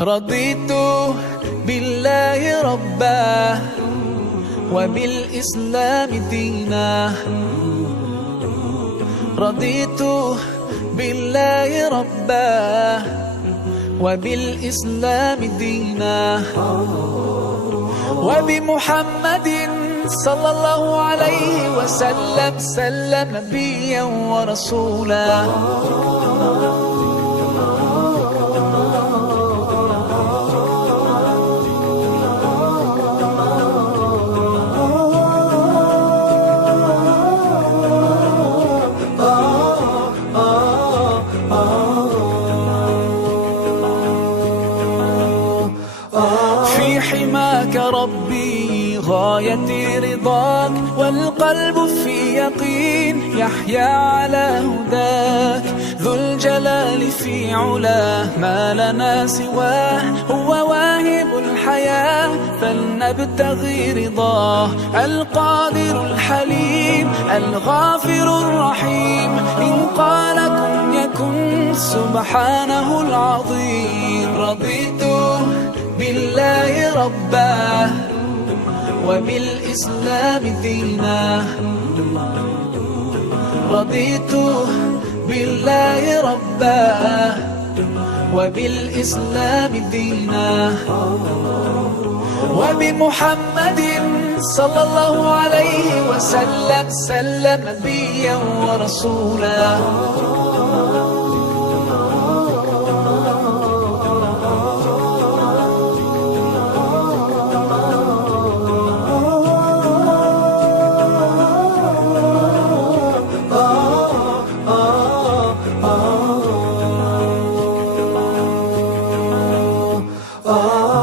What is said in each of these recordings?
رضيت بالله ربا وبالإسلام دينا. رضيت بالله ربا وبالإسلام دينا، وبمحمد صلى الله عليه وسلم نبيا ورسولا. في حماك ربي غايتي رضاك، والقلب في يقين يحيا على هداك. ذو الجلال في علاه ما لنا سواه، هو واهب الحياة فلنبتغي رضاه. القادر الحليم الغافر الرحيم، إن قال كن يكن سبحانه العظيم. رضيت بالله ربا وبالإسلام دينا. رضيت بالله ربا وبالإسلام دينا، وبمحمد صلى الله عليه وسلم نبيا ورسولا.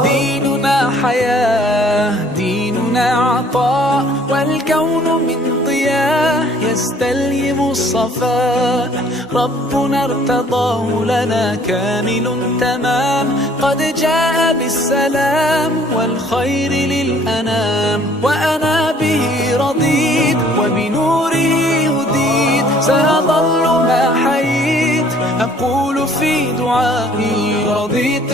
ديننا حياة، ديننا عطاء، والكون من ضياء يستلهم الصفاء. ربنا ارتضاه لنا كامل تمام، قد جاء بالسلام والخير للأنام. وأنا به رضيت وبنوره هديت، سأظل ما حييت أقول في دعائي. رضيت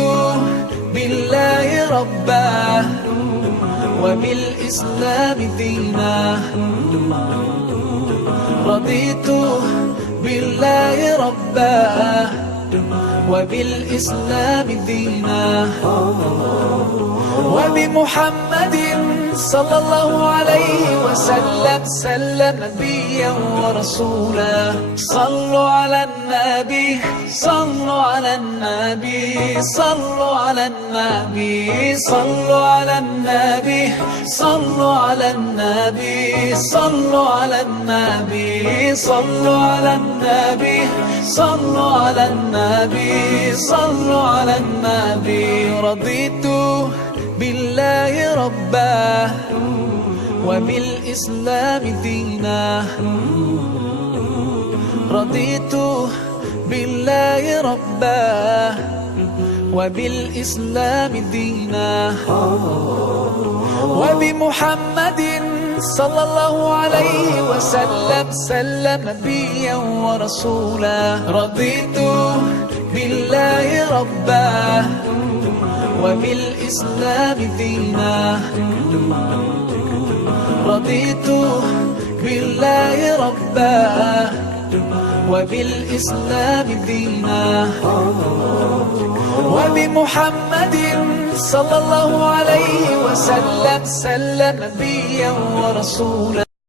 بالله ربا وبالإسلام دينا. رضيت بالله ربا وبالإسلام دينا، وبمحمد صلى الله عليه وسلم نبيا ورسولا. صلوا على النبي، صلوا على النبي، صلوا على النبي، صلوا على النبي، صلوا على النبي، صلوا على النبي، صلوا على النبي، صلوا على النبي، صلوا على النبي. رضيت بالله ربا وبالإسلام دينا. رضيت بالله ربا وبالإسلام دينا، وبمحمد صلى الله عليه وسلم نبيا ورسولا. رضيت بالله ربا وبالإسلام دينا. رضيت بالله ربا وبالإسلام دينا، وبمحمد صلى الله عليه وسلم نبيا ورسولا.